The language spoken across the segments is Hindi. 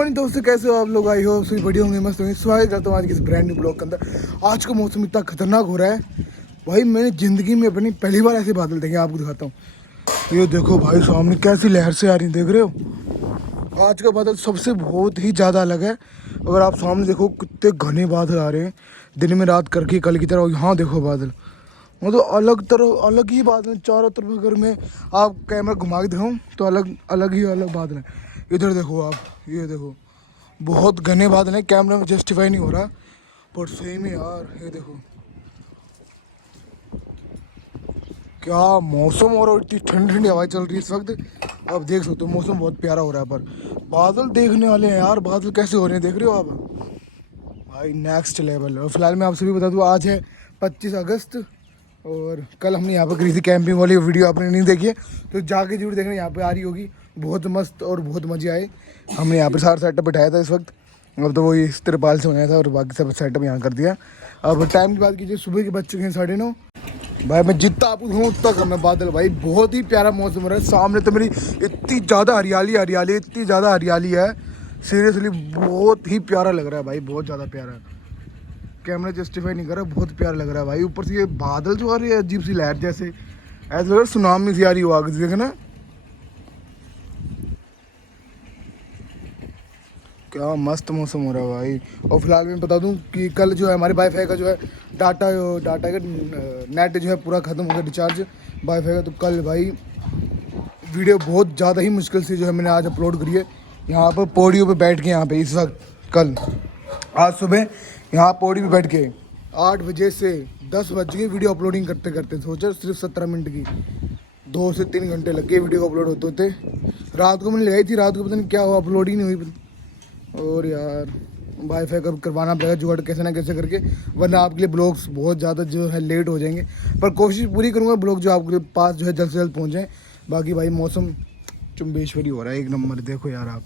मॉर्निंग दोस्तों, कैसे हो आप लोग? आई हो सभी बढ़िया होंगे, मस्त होंगे। स्वागत करता हूँ आज की इस ब्रांड न्यू ब्लॉग के अंदर। आज का मौसम इतना खतरनाक हो रहा है भाई, मैंने ज़िंदगी में अपनी पहली बार ऐसे बादल देखे। आपको दिखाता हूँ, ये देखो भाई सामने कैसी लहर से आ रही, देख रहे हो? आज का बादल सबसे बहुत ही ज़्यादा अलग है। अगर आप सामने देखो कितने घने बादल आ रहे हैं, दिन में रात करके कल की तरह। यहाँ देखो बादल, मतलब अलग तरह अलग ही बादल हैं चारों तरफ। अगर मैं आप कैमरा घुमा के दिखाऊँ तो अलग अलग ही अलग बादल हैं। इधर देखो आप, ये देखो बहुत घने बादल हैं। कैमरा में जस्टिफाई नहीं हो रहा, पर सही में यार ये देखो क्या मौसम। और इतनी ठंडी ठंडी हवाएं चल रही है इस वक्त। आप देख सकते हो मौसम बहुत प्यारा हो रहा है, पर बादल देखने वाले हैं यार। बादल कैसे हो रहे हैं देख रहे हो आप भाई, नेक्स्ट लेवल। और फिलहाल मैं आपसे भी बता दूँ, आज है 25 अगस्त और कल हमने यहाँ पर करी थी कैंपिंग वाली वीडियो। आपने नहीं देखी है तो जाके जरूर देखना, यहाँ पे आ रही होगी। बहुत मस्त और बहुत मज़े आए। हमने यहाँ पे सारा सेटअप बिठाया था इस वक्त। अब तो वो इस तिरपाल से बनाया था और बाकी सब सेटअप यहाँ कर दिया। अब टाइम की बात कीजिए, सुबह के बज चुके हैं 9:30। भाई मैं जितना आपको हूँ उतना कम है बादल। भाई बहुत ही प्यारा मौसम हो रहा है। सामने तो मेरी इतनी ज़्यादा हरियाली इतनी ज़्यादा हरियाली है, सीरियसली बहुत ही प्यारा लग रहा है भाई, बहुत ज़्यादा प्यारा। कैमरा जस्टिफाई नहीं कर रहा, बहुत प्यारा लग रहा है भाई। ऊपर से ये बादल जो आ रही है अजीब सी लहर जैसे, ऐसा लग रहा है सुनामी सी आ रही हो आगे से, देखना क्या मस्त मौसम हो रहा है भाई। और फिलहाल मैं बता दूं कि कल जो है हमारे वाईफाई का जो है डाटा का नेट जो है पूरा ख़त्म हो गया, रिचार्ज वाईफाई का। तो कल भाई वीडियो बहुत ज़्यादा ही मुश्किल से जो है मैंने आज अपलोड करी है। यहाँ पर पौड़ियों पे बैठ के, यहाँ पे इस वक्त कल आज सुबह यहाँ पौड़ी पे बैठ के 8 बजे से 10 बज गए वीडियो अपलोडिंग करते करते। सोचा सिर्फ 17 मिनट की 2 से 3 घंटे लग गए वीडियो को अपलोड होते होते। रात को मैंने लगाई थी, रात को पता नहीं क्या हुआ, अपलोड ही नहीं हुई। और यार वाईफाई का करवाना पड़ेगा जुगाड़ कैसे ना कैसे करके, वरना आपके लिए ब्लॉग्स बहुत ज़्यादा जो है लेट हो जाएंगे। पर कोशिश पूरी करूँगा ब्लॉग जो आपके पास जो है जल्द से जल्द पहुँच जाए। बाकी भाई मौसम चुम्बेश्वरी हो रहा है, एक नंबर। देखो यार आप,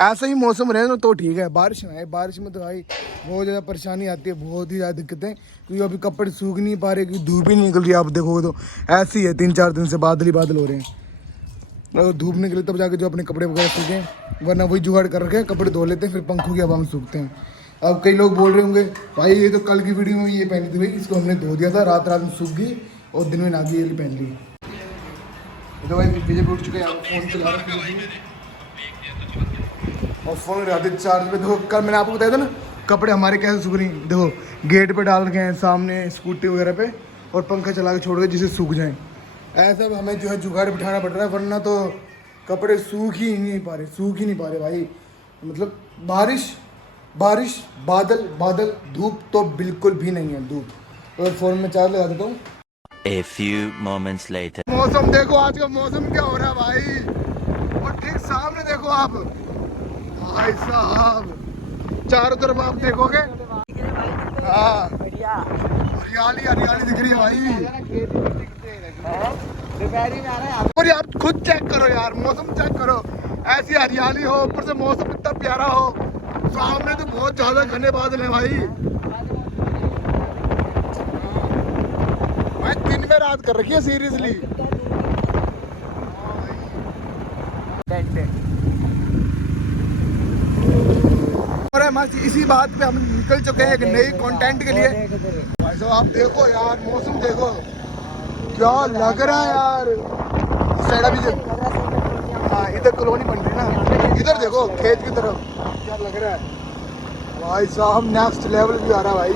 ऐसा ही मौसम रहे तो ठीक है। बारिश ना आए, बारिश में तो भाई बहुत ज़्यादा परेशानी आती है, बहुत ही ज़्यादा दिक्कतें। क्योंकि अभी कपड़े सूख नहीं पा रहे, क्योंकि धूप ही नहीं निकल रही है। आप देखोगे तो ऐसी है, 3-4 दिन से बादल ही बादल हो रहे हैं। अगर धूप निकले तब जाके जो अपने कपड़े वगैरह सूखें, वरना वही जुगाड़ कर रखे हैं, कपड़े धो लेते हैं फिर पंखों की हवा में सूखते हैं। अब कई लोग बोल रहे होंगे भाई ये तो कल की वीडियो में ये पहनी थी भाई, इसको हमने धो दिया था, रात रात में सूख गई और दिन में नागी ये पहन ली। तो भाई विजय उठ चुके हैं, फ़ोन चला रहे और फ़ोन रहते चार्ज पे। देखो कल मैंने आपको बताया था ना कपड़े हमारे कैसे सूख रही। देखो गेट पे डाल रखे हैं सामने स्कूटी वगैरह पे, और पंखा चला के छोड़ के जिसे सूख जाएँ। ऐसा हमें जो है जुगाड़ बिठाना पड़ रहा है, वरना तो कपड़े सूख ही नहीं पा रहे भाई। मतलब बारिश बादल बादल, धूप तो बिल्कुल भी नहीं है धूप। तो फ़ोन में चार्ज लगा देता हूँ। A few moments later. मौसम देखो आज का मौसम क्या हो रहा है भाई। और ठीक सामने देखो आप भाई साहब, चारों तरफ आप देखोगे हाँ हरियाली दिख रही है भाई। और आप खुद चेक करो यार, मौसम चेक करो, ऐसी हरियाली हो, ऊपर से मौसम इतना प्यारा हो, सामने तो बहुत ज्यादा घने बादल हैं भाई। दिन में रात कर रखी है सीरियसली। और मस्त इसी बात पे हम निकल चुके हैं एक नई कंटेंट के लिए। भाई साहब आप देखो यार, मौसम देखो क्या लग रहा है यार। इस साइड अभी हाँ इधर कॉलोनी बन रही है ना, इधर देखो खेत की तरफ क्या लग रहा है भाई साहब। नेक्स्ट लेवल भी आ रहा है भाई।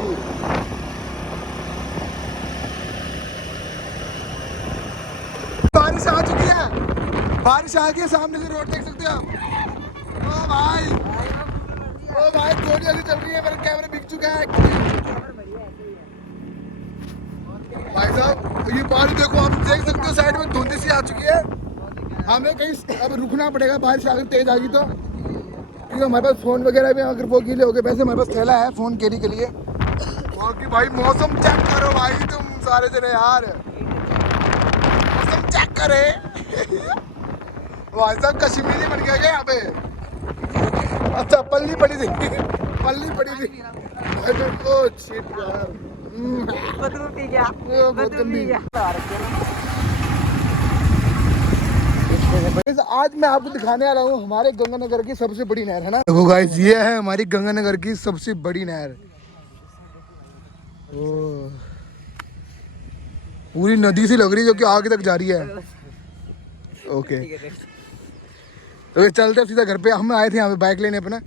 बारिश आ चुकी है, बारिश आ गई है, सामने से रोड देख सकते हो आप। ओ भाई थोड़ी जल्दी चल रही है, मेरा कैमरा बिक चुका है भाई साहब। ये पानी देखो आप देख सकते हो, साइड में धुंध सी आ चुकी है। हमें कहीं अब रुकना पड़ेगा, बारिश अगर तेज आ गई तो, क्योंकि हमारे पास फ़ोन वगैरह भी अगर वो गीले हो गए। वैसे हमारे पास थैला है फ़ोन कैरी के लिए। बाकी भाई मौसम चेक करो भाई, तुम सारे जने यार मौसम चेक करे। भाई साहब कश्मीरी बन गया क्या यहाँ पे? अच्छा पल्ली पड़ी थी ओ शिट यार, बदबू पी गया। आज मैं आपको दिखाने आ रहा हूँ हमारे गंगानगर की सबसे बड़ी नहर है ना। देखो गाइस ये है हमारी गंगानगर की सबसे बड़ी नहर। ओ पूरी नदी सी लग रही है जो कि आगे तक जा रही है। ओके तो चलते हैं सीधा घर पे। हम आए थे यहाँ पे बाइक लेने अपना,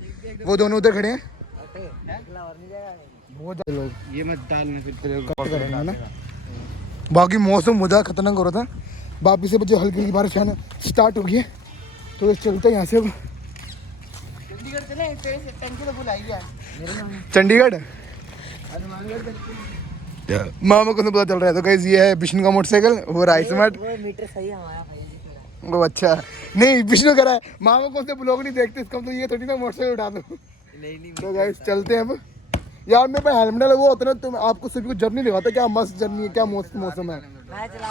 वो दोनों उधर खड़े हैं। बहुत ज्यादा लोग, ये मत डालना फिर कट करेंगे ना। बाकी मौसम बहुत ज़्यादा खतरनाक हो रहा था, वापिस से बच्चे हल्की हल्की बारिश आना स्टार्ट हो गई है। तो चलते हैं यहाँ से। चंडीगढ़ चले, तेरे से टंकी तो फुल आई है। चंडीगढ़ मामा को तो पता चल रहा है। तो गाइस ये है विष्णु का मोटरसाइकिल, वो राइस मट। वो मीटर सही है हमारा भाई। वो अच्छा नहीं, विष्णु कह रहा है मामा को से ब्लॉग नहीं देखते इसका, तो ये थोड़ी ना मोटरसाइकिल उठा दो। नहीं तो गाइस चलते हैं अब। यार मेरे पास हेलमेट लगा होता ना तो मैं आपको सभी को जर्नी दिखाता, क्या मस्त जर्नी है, क्या मस्त मौसम है। मैं चला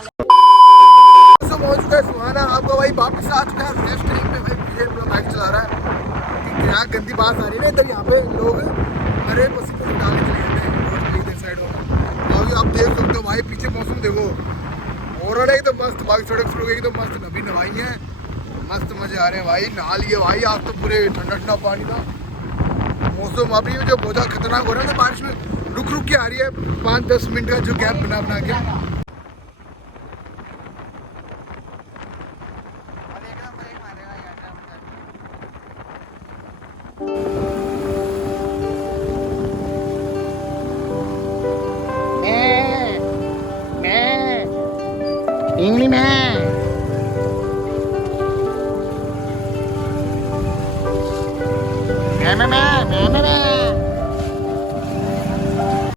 मौसम हो चुका है सुहाना, आपका भाई वापस आ चुका है नेक्स्ट टाइम पे। भाई फिर पूरा बाइक चला रहा है। यहाँ गंदी बात आ रही है ना, इधर यहाँ पे लोग अरे पसीने से डालने चले जाते हैं इधर साइड में। अभी आप देख सकते हो भाई पीछे मौसम देखो, और एकदम मस्त। बाकी सड़क सड़क एकदम मस्त, नबी नवाई है, मस्त मजे आ रहे हैं भाई। नहा लिए भाई, आज तो पूरे ठंडा ठंडा पानी था। मौसम अभी जो बहुत ज़्यादा खतरनाक हो रहा है ना, बारिश में रुक रुक के आ रही है, 5-10 मिनट का जो गैप बना बना के। इंग्लिश में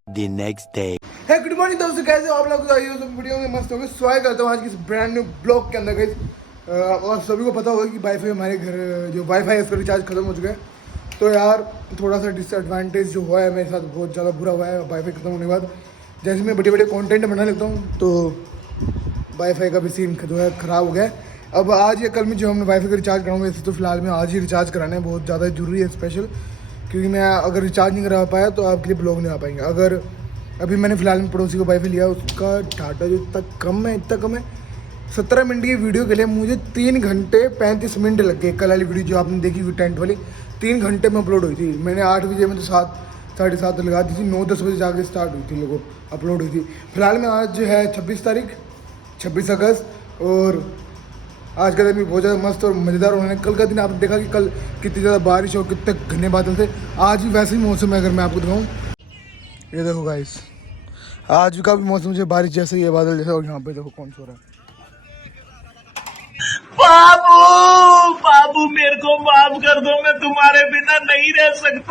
The next day. है गुड मॉर्निंग दोस्तों, कैसे हो आप लोग? सब वीडियो में मस्त होंगे। स्वागत करता हूँ आज की इस ब्रांड न्यू ब्लॉग के अंदर गाइस। और सभी को पता होगा कि वाईफाई हमारे घर जो वाईफाई है उसका रिचार्ज खत्म हो चुका है। तो यार थोड़ा सा डिसएडवांटेज जो हुआ है मेरे साथ, बहुत ज़्यादा बुरा हुआ है वाईफाई खत्म होने के बाद। जैसे मैं बड़े बड़े कंटेंट बना लेता हूँ तो वाईफाई का भी सीन जो है ख़राब हो गया है। अब आज या कल में जो हमने वाईफाई का रिचार्ज कराऊंगा, वैसे तो फिलहाल में आज ही रिचार्ज कराना है, बहुत ज़्यादा ज़रूरी है स्पेशल, क्योंकि मैं अगर रिचार्ज नहीं करा पाया तो आपके लिए ब्लॉग नहीं आ पाएंगे। अगर अभी मैंने फिलहाल में पड़ोसी को वाईफाई लिया, उसका डाटा जो इतना कम है 17 मिनट की वीडियो के लिए मुझे 3 घंटे 35 मिनट लग गए। कल वाली वीडियो जो आपने देखी हुई टेंट वाली 3 घंटे में अपलोड हुई थी। मैंने 8 बजे में तो 7-7:30 लगा दी थी, 9-10 बजे जाके स्टार्ट हुई थी, लोगों अपलोड हुई थी। फिलहाल में आज जो है 26 अगस्त, और आज का दिन भी बहुत ज़्यादा मस्त और मज़ेदार होने। कल का दिन आपने देखा कि कल कितनी ज़्यादा बारिश और कितने घने बादल थे। आज भी वैसे ही मौसम है। अगर मैं आपको दिखाऊँ, ये देखो गाइस, आज का भी मौसम जो बारिश जैसे ही है, बादल जैसे। और यहाँ पे देखो कौन सो रहा है। बाबू मेरे को माफ कर दो, मैं तुम्हारे बिना नहीं रह सकता।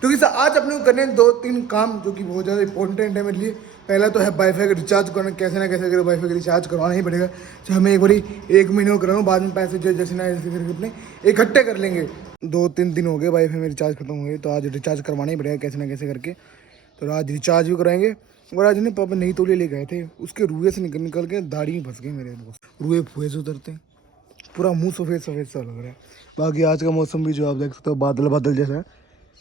क्योंकि सर आज अपने को करने 2-3 काम जो कि बहुत ज़्यादा इंपॉर्टेंट है मेरे लिए। पहला तो है वाईफाई का रिचार्ज करना, कैसे ना कैसे करके वाईफाई का रिचार्ज करवाना ही पड़ेगा। चाहे हमें एक बारी 1 महीने को कराऊँ, बाद में पैसे जैसे ना जैसे करके अपने इकट्ठे कर लेंगे। 2-3 दिन हो गए वाईफाई में रिचार्ज खत्म हो गई, तो आज रिचार्ज करवाना ही पड़ेगा कैसे ना कैसे करके। तो आज रिचार्ज भी कराएंगे। और आज ने पापा नई तौलिया ले गए थे, उसके रुए से निकल के दाढ़ी में फंस गए मेरे, रुए फुए से उतरते, पूरा मुंह सफ़ेद सफ़ेद सा लग रहा है। बाकी आज का मौसम भी जो आप देख सकते हो, बादल बादल जैसा है।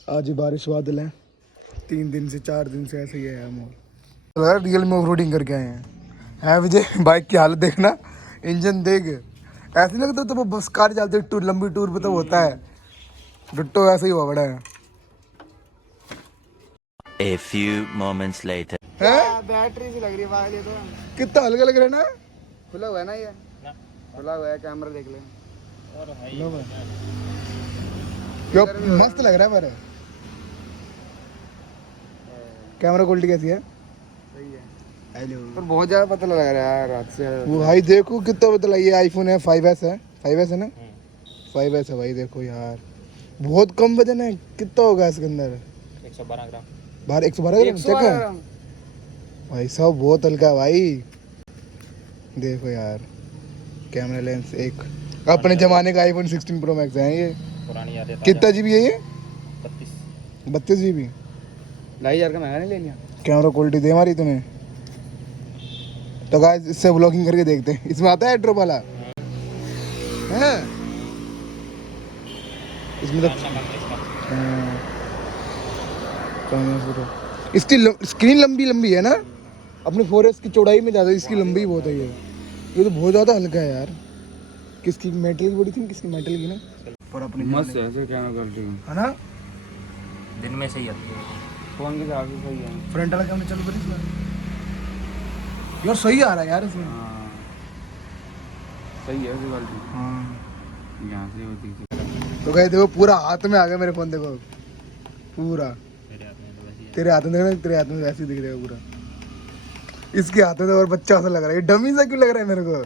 आज ही बारिश बादल है, 3 दिन से 4 दिन से ऐसे ही है माहौल। रियल में ऑफरोडिंग करके आए हैं विजय। बाइक की हालत देखना, इंजन देख, ऐसे नहीं लगता तो बस कार चलते टूर, लंबी टूर पे तो होता है डिट्टो, ऐसे ही हुआ बड़ा है। A few moments later. हैं? बैटरी सी लग रही है बाहर, ये तो कितना हल्का लग रहा है ना। खुला हुआ है ना, ये खुला हुआ है, कैमरा देख ले। क्यों मस्त लग रहा है। पर कैमरा क्वालिटी कैसी है? सही है हेलो। पर बहुत ज़्यादा पतला लग रहा है यार रात से। वो भाई देखो कितना पतला, ये आईफोन है 5S है, 5S है ना, 5S है भाई। देखो यार बहुत कम वजन है, कितना होगा इसके अंदर? 112 ग्राम। बाहर 112 ग्राम चेक है भाई साहब, बहुत हल्का है भाई। देखो यार कैमरा लेंस एक अपने जमाने का आईफोन 16 प्रो मैक्स है ये। पुरानी यादें। कितना जीबी है ये? 32 जीबी। 2,500 का महंगा नहीं ले लिया। कैमरा क्वालिटी दे हमारी तुम्हें। तो गाइस इससे व्लॉगिंग करके देखते हैं, इसमें आता है ड्रॉप वाला है इसमें तो। इसकी स्क्रीन लंबी है ना, अपने 4S की चौड़ाई में ज़्यादा, इसकी लंबी बहुत है। ये तो बहुत ज़्यादा हल्का है यार। किसकी मेटल की बड़ी थी, किसकी मेटल की ना, पर अपनी मस्त है ऐसे कैमरा क्वालिटी है ना। दिन में सही आती है। फोन के हिसाब से सही है। फ्रंट वाला कैमरा चालू करी इसमें यार, सही आ रहा है यार इसमें। हाँ सही है ऐसी क्वालिटी। हाँ यहाँ से होती थी। तो गए देखो पूरा हाथ में आ गया मेरे फोन, देखो पूरा तेरे हाथ में, देखो तेरे हाथ में वैसे ही दिख रहा है पूरा, इसके हाथ में तो और बच्चा सा लग रहा है, ये डमी सा क्यों लग रहा है मेरे को।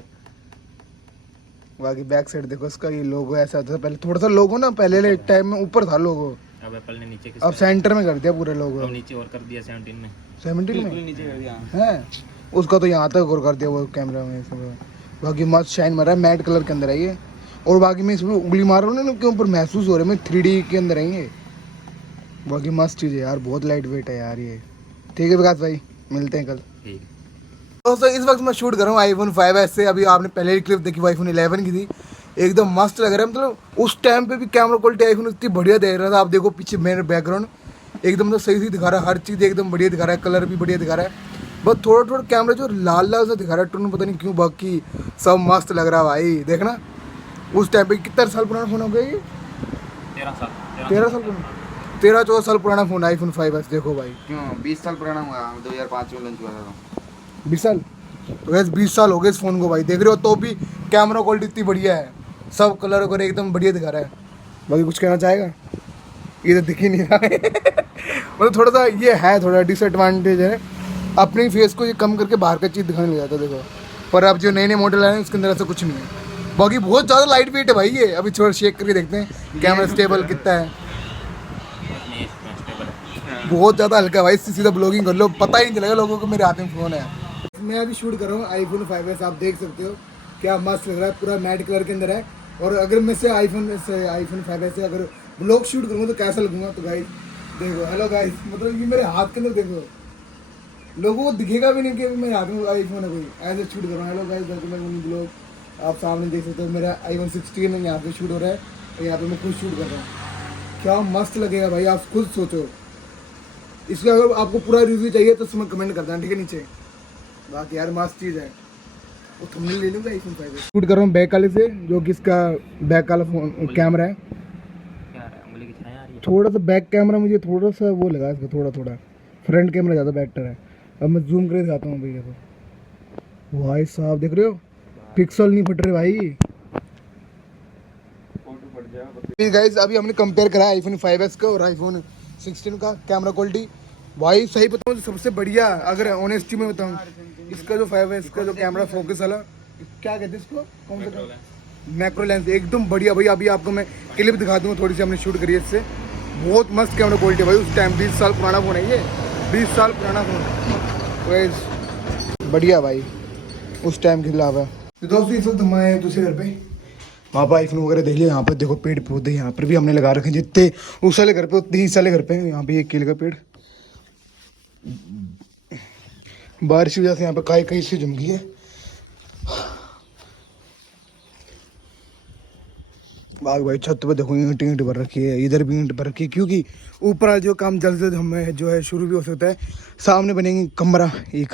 बाकी बैक साइड देखो इसका, ये लोगो ऐसा होता था पहले, थोड़ा सा लोगो ना पहले टाइम में ऊपर था लोगो, अब एप्पल ने नीचे अब सेंटर में कर दिया पूरा लोगो। अब नीचे और कर दिया 17 में। 17 में नीचे कर दिया। है उसका तो यहाँ तक और कर दिया वो कैमरा में इसमें। बाकी मस्त शाइन मार रहा है, मैट कलर के अंदर है ये। और बाकी मैं इसमें उंगली मार रहा हूँ ना के ऊपर महसूस हो रहा है मैं 3D के अंदर है ये। बाकी मस्त चीज़ है यार, बहुत लाइट वेट है यार ये। ठीक है विकास भाई, मिलते हैं कल। ठीक। दोस्तों इस वक्त मैं शूट कर रहा हूँ आईफोन 5S से। अभी आपने पहले ही क्लिप देखी आईफोन 11 की थी, एकदम मस्त लग रहा है। मतलब उस टाइम पे भी कैमरा क्वालिटी आईफोन इतनी बढ़िया दे रहा था। आप देखो पीछे मेरे बैकग्राउंड एकदम तो सही दिखा रहा है, हर चीज़ एकदम बढ़िया दिखा रहा है, कलर भी बढ़िया दिखा रहा है। बस थोड़ा थोड़ा कैमरा जो लाल लाल सा दिखा रहा है टोन, पता नहीं क्यों, बाकी सब मस्त लग रहा है भाई। देखना उस टाइम पे कितना साल पुराना फ़ोन हो गया ये, 13 साल 13 साल पुराना, 13-14 साल पुराना फ़ोन आईफोन 5S। देखो भाई क्यों 20 साल पुराना हुआ, 2005 में लॉन्च हुआ था। 20 साल तो वैसे 20 साल हो गए इस फ़ोन को भाई। देख रहे हो तो भी कैमरा क्वालिटी इतनी बढ़िया है, सब कलर वगैरह एकदम बढ़िया दिखा रहा है। बाकी कुछ कहना चाहेगा? ये तो दिख ही नहीं रहा है मतलब थोड़ा सा ये है, थोड़ा डिसएडवांटेज है, अपनी फेस को ये कम करके बाहर का चीज़ दिखाने लग जाता है। देखो पर अब जो नए नए मॉडल आए हैं उसके अंदर ऐसा कुछ नहीं है। बाकी बहुत ज़्यादा लाइट वेट है भाई ये। अभी थोड़ा शेक करके देखते हैं कैमरा स्टेबल कितना है। बहुत ज़्यादा हल्का है भाई, इससे सीधा ब्लॉगिंग कर लो, पता ही नहीं चलेगा लोगों को मेरे हाथ में फ़ोन है। मैं अभी शूट कर रहा हूँ आईफोन 5S, आप देख सकते हो क्या मस्त लग रहा है, पूरा मैट कलर के अंदर है। और अगर मैं से आईफोन 5S से अगर ब्लॉग शूट करूँगा तो कैसा लगूंगा, तो गाइस देखो, हेलो गाइस, मतलब ये मेरे हाथ के अंदर देखो, लोगों को दिखेगा भी नहीं कि मेरे हाथ में आईफोन है कोई, ऐसे शूट कर रहा हूँ। Hello guys, welcome back blog. आप सामने देख सकते हो मेरा आईफोन 16 में यहाँ पे शूट हो रहा है, और यहाँ पे मैं खुद शूट कर रहा हूँ। क्या मस्त लगेगा भाई, आप खुद सोचो। इसका अगर आपको पूरा रिव्यू चाहिए तो उसमें कमेंट कर देना, ठीक है, नीचे। बाकी यार मस्त चीज़ है, वो थंबनेल ले लूँगा आईफोन 5S। शूट कर रहा हूँ बैक वाले से, जो कि इसका बैक वाला फोन कैमरा है। क्या है, उंगली की छाया आ रही है। थोड़ा सा बैक कैमरा मुझे थोड़ा सा वो लगा इसका, थोड़ा थोड़ा फ्रंट कैमरा ज़्यादा बेटर है। अब मैं जूम करके दिखाता हूँ भैया को। भाई साहब देख रहे हो, पिक्सल नहीं फट रहे भाई। गाइस अभी हमने कंपेयर करा आईफोन 5S का और आईफोन 16 का कैमरा क्वालिटी। भाई सही बताऊँ तो सबसे बढ़िया, अगर ऑनेस्टी में बताऊँ, इसका जो 5S का जो कैमरा फोकस वाला, क्या कहते हैं इसको, कौन सा मैक्रो लेंस, एकदम बढ़िया भाई। अभी आपको मैं क्लिप दिखा दूँगा थोड़ी सी, हमने शूट करी है इससे। बहुत मस्त कैमरा क्वालिटी भाई। उस टाइम 20 साल पुराना फ़ोन है ये, 20 साल पुराना फ़ोन, बढ़िया भाई, उस टाइम के खिलाफ है। तो दोस्तों इस वक्त हमारे दूसरे घर पे, वहाँ पर आईफोन वगैरह देख लिया। यहाँ पर देखो पेड़ पौधे यहाँ पर भी हमने लगा रखे हैं, जितने उस वाले घर पे उतने ही इस वाले घर पे। यहाँ पे एक केले का पेड़, बारिश की वजह से यहाँ पे काई कई से जम गई है। बाग भाई छत पे देखो ईंट ईंट भर रखी है, इधर भी ईंट भर रखी है, क्योंकि ऊपर वाला जो काम जल्द से जल्द हमें जो है शुरू भी हो सकता है। सामने बनेंगे कमरा, एक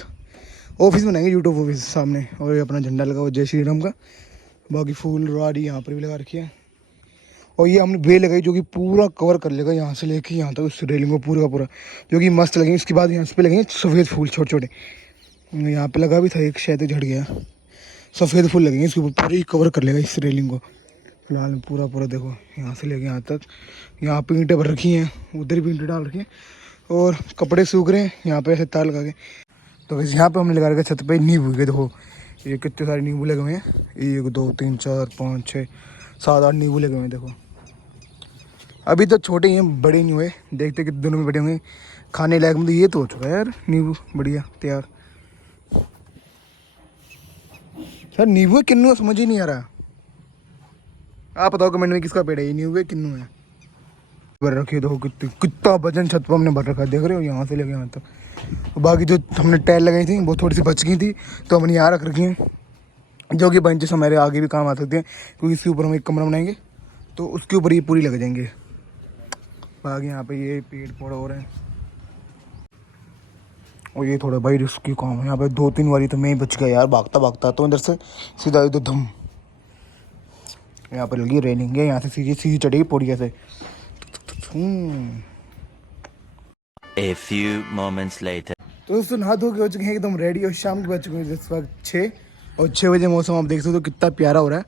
ऑफिस बनाएंगे, यूट्यूब ऑफिस सामने, और ये अपना झंडा लगा हुआ जय श्री राम का। बाकी फूल राड़ी यहाँ पर भी लगा रखी है, और ये हमने बेल लगाई जो कि पूरा कवर कर लेगा यहाँ से लेके यहाँ तक उस रेलिंग को पूरा का पूरा, जो कि मस्त लगेंगे। इसके बाद यहाँ पे लगेंगे सफ़ेद फूल छोटे छोटे, यहाँ पे लगा भी था एक, शायद झड़ गया। सफ़ेद फूल लगेंगे इसके ऊपर, पूरी कवर कर लेगा इस रेलिंग को। फिलहाल पूरा पूरा देखो यहाँ से लेके यहाँ तक, यहाँ पे ईंटें भर रखी हैं, उधर भी ईंटें डाल रखी हैं, और कपड़े सूख रहे हैं यहाँ पे ऐसे तार लगा के। तो वैसे यहाँ पे हमने लगा रखा छत पे नींबू के, देखो ये कितने सारे नींबू लगे हुए हैं, 1 2 3 4 5 6 7 8 नींबू लगे हुए हैं। देखो अभी तो छोटे ही हैं, बड़े नहीं हुए, देखते कि दोनों में बड़े हुए खाने लायक। मतलब ये तो हो चुका है यार नींबू, बढ़िया तैयार। सर नींबू किन्नू समझ ही नहीं आ रहा, आप बताओ कमेंट में किसका पेड़ है, ये नींबू है किन्नू है। भर रखी है देखो, कितना वजन छत पर हमने भर रखा है, देख रहे हो, यहाँ से लेके यहाँ तक। बाकी जो हमने टाइल लगाई थी वो थोड़ी सी बच गई थी, तो हमने यहाँ रख रखी हैं, जो कि बेंचेस हमारे आगे भी काम आ सकते हैं, क्योंकि इसके ऊपर हम एक कमरा बनाएंगे तो उसके ऊपर ये पूरी लग जाएंगे। बाकी यहाँ पे ये पेड़ पौधे हो रहे हैं, और ये थोड़ा भाई रिस्की काम है। यहाँ पे 2-3 बारी तो मैं ही बच गया यार, भागता भागता तो इधर से सीधा इधर धम। यहाँ पर लगी रेलिंग है, यहाँ से सीधी सीधी चढ़ेगी पौड़िया से। A few moments later. तो दोस्तों नहा धो के हो चुके हैं एकदम रेडी और शाम के बज चुके हैं इस वक्त 6 और 6 बजे मौसम आप देख सकते हो कितना प्यारा हो रहा है।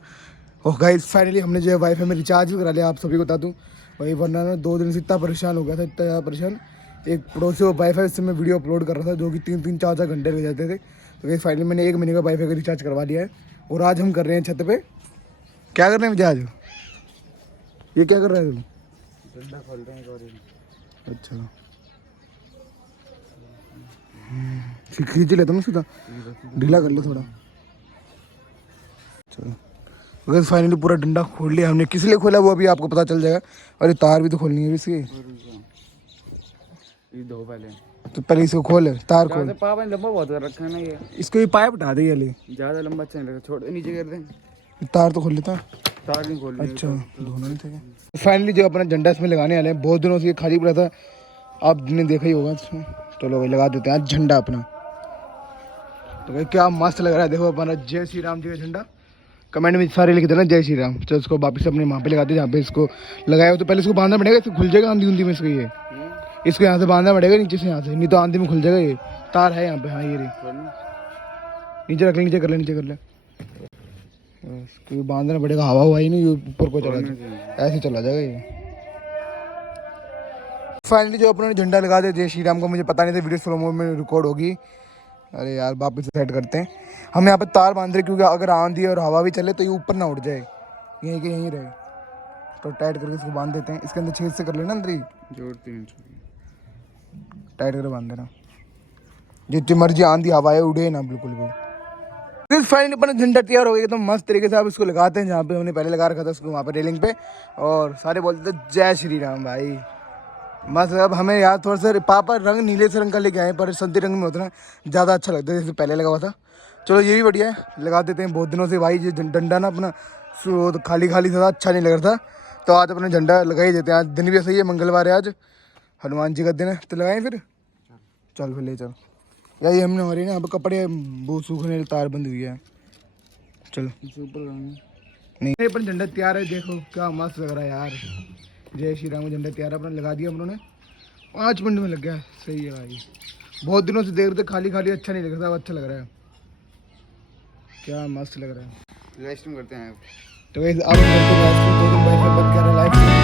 और गाइस फाइनली हमने जो है वाईफाई में रिचार्ज भी करा लिया, आप सभी को बता दूं। वही वरना ना 2 दिन से इतना परेशान हो गया था, इतना ज़्यादा परेशान। एक पड़ोसी को वाईफाई से मैं वीडियो अपलोड कर रहा था जो कि 3-3 4-4 घंटे लग जाते थे। तो गाइस फाइनली मैंने 1 महीने का वाईफाई का रिचार्ज करवा लिया है और आज हम कर रहे हैं छत पे। क्या कर रहे हैं आज? ये क्या कर रहा है तुम? डंडा खोल रहे हैं और अच्छा खींच लेता ना सीधा, ढीला कर ले थोड़ा। चलो बस फाइनली पूरा डंडा खोल लिया हमने। किस लिए खोला वो अभी आपको पता चल जाएगा। और ये तार भी तो खोलनी है इसकी, ये दो पहले तो पहले इसको खोल, तार खोल। पापा ने लंबा बहुत कर रखा है ना ये, इसको ये पाइप हटा दे ये, ज्यादा लंबा अच्छा नहीं लगा, छोड़ नीचे कर दें। तार तो खोल लेता। तार नहीं खोल अच्छा दोनों नहीं थे। फाइनली जो अपना झंडा इसमें लगाने वाले हैं, बहुत दिनों से ये खाली पड़ा था, आपने देखा ही होगा इसमें। चलो भाई लगा देते हैं झंडा अपना। तो भाई क्या मस्त लग रहा है, देखो अपना जय श्री राम जी का झंडा। कमेंट में सारे लिख देना जय श्री राम। तो इसको वापस अपने वहाँ पे लगा दे जहाँ पे इसको लगाया हो। तो पहले इसको बांधना पड़ेगा, इसको खुल जाएगा आंधी उंधी में इसको। ये इसको यहाँ से बांधना पड़ेगा नीचे से, यहाँ से, नहीं तो आंधी में खुल जाएगा। ये तार है यहाँ पे, हाँ ये रही, नीचे रख ले, नीचे कर ले, नीचे कर ले। इसको बांधना पड़ेगा, हवा हुआ ही नहीं ऊपर को चला जाए, ऐसे चला जाएगा ये। फाइनली जो अपने झंडा लगा दे जय श्री राम का, मुझे पता नहीं था वीडियो स्लो मोड में रिकॉर्ड होगी। अरे यार वापस सेट करते हैं। हम यहाँ पे तार बांध रहे क्योंकि अगर आंधी और हवा भी चले तो ये ऊपर ना उड़ जाए, यहीं के यहीं रहे। तो टाइट करके इसको बांध देते हैं। इसके अंदर छेद से कर लेना, अंदर ही जोड़ते हैं, टाइट करके बांध देना। जितनी मर्जी आंधी हवाएं उड़े ना बिल्कुल भी। फाइनली अपना झंडा तैयार हो गया एकदम मस्त तरीके से। आप इसको लगाते हैं जहाँ पे हमने पहले लगा रखा था उसको, वहाँ पे रेलिंग पे, और सारे बोलते थे जय श्री राम भाई मस्त। अब हमें यार थोड़ा सा पापा रंग नीले से रंग का लेके आए, पर संतरी रंग में होता है ना ज़्यादा अच्छा लगता है जैसे पहले लगा हुआ था। चलो ये भी बढ़िया है, लगा देते हैं। बहुत दिनों से भाई ये डंडा ना अपना तो खाली खाली था, अच्छा नहीं लग रहा था। तो आज अपना झंडा लगा ही देते हैं। आज दिन भी सही है, मंगलवार है आज, हनुमान जी का दिन है। तो लगाएं फिर, चल फिर ले चल यार। ये हमने हो रही ना, अब कपड़े वो सूखने, तार बंद हुई है। चलो नहीं अपन झंडा तैयार है, देखो क्या मस्त लग रहा है यार। जय श्री राम का झंडा तैयार है, अपना लगा दिया उन्होंने, 5 मिनट में लग गया। सही है भाई, बहुत दिनों से देख रहे थे खाली खाली, अच्छा नहीं लग रहा था, अब अच्छा लग रहा है, क्या मस्त लग रहा है। लाइव स्ट्रीम करते हैं। तो अब 2 दिन वाईफाई बंद कर रहा है, लाइव